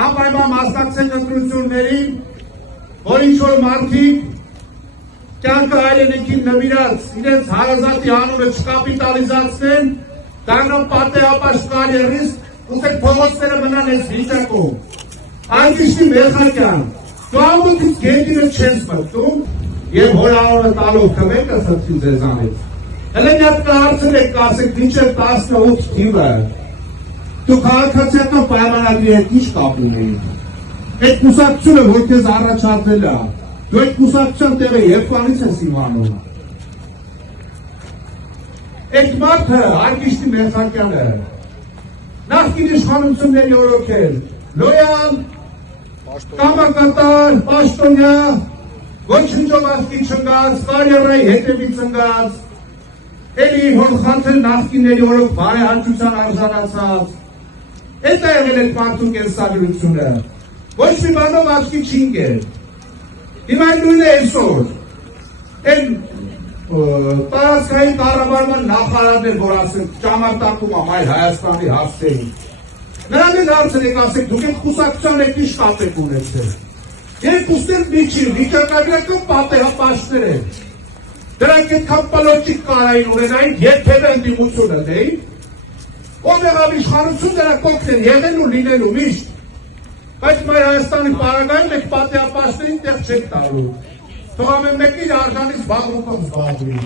անպայման մասնակցեն ընտրություններին, որ ինչ-որ մարդիկ կյանքը հայրենիքին նվիրած իրենց հարազատի անունը չկապիտալիզացնեն, դառնան պատեհապաշտպանի ռիսկ ու թե փողոցները մնան այս վիճակում։ Արգիշտի Մելքակյան, դու ամոթից գետինը չես մտնում և հորավորը տալով կմեկը խնդրի ձեզանից։ Հələ մի հատ կհարցրեք, կասեք մինչև 18 թիվը դու քաղաքացիական պայմանագրի հետ ինչ կապ ունեի։ Այդ կուսակցությունը, որ քեզ առաջարկել է, դու այդ կուսակցության տեղը երբանից ես իմանում։ Այդ մարդը, Արգիշտի Մելքակյանը, նախկին իշխանությունների օրոքել, լոյալ, կամակատար, պաշտոնյա, ոչնչովացքի չնգած, կարիերայի հետևից ընգած, էլի որ խնդրել նախկինների օրոք բարեհաճության արժանացած, այդ է եղել այդ մարդու կենսագրությունը, ոչ մի բանով աչքի չի ընկել։ Հիմա նույնն է այսօր, այն տարածքային կառավարման նախարարներ, որ ասենք ճամարտակում է Մայր Հայաստանի հարցերին, նրան էլ հարցրեք, ասեք, դուք այդ կուսակցության հետ ինչ կապ եք ունեցել։ Երկուսն էլ միջին, վիճակագրական պատեհապաշտներ են։ Դրանք այդքան պլոճիկ կարային ունենային, երբևէ ընդդիմություն ունեին, ով եղավ իշխանություն, դրանք կօգնեն եղել ու լինելու միշտ, բայց Մայր Հայաստանի պարագայում եք պատեհապաշտներին տեղ չեք տալու, թող ամեն մեկը իր արժանի զբաղմունքով զբաղվի։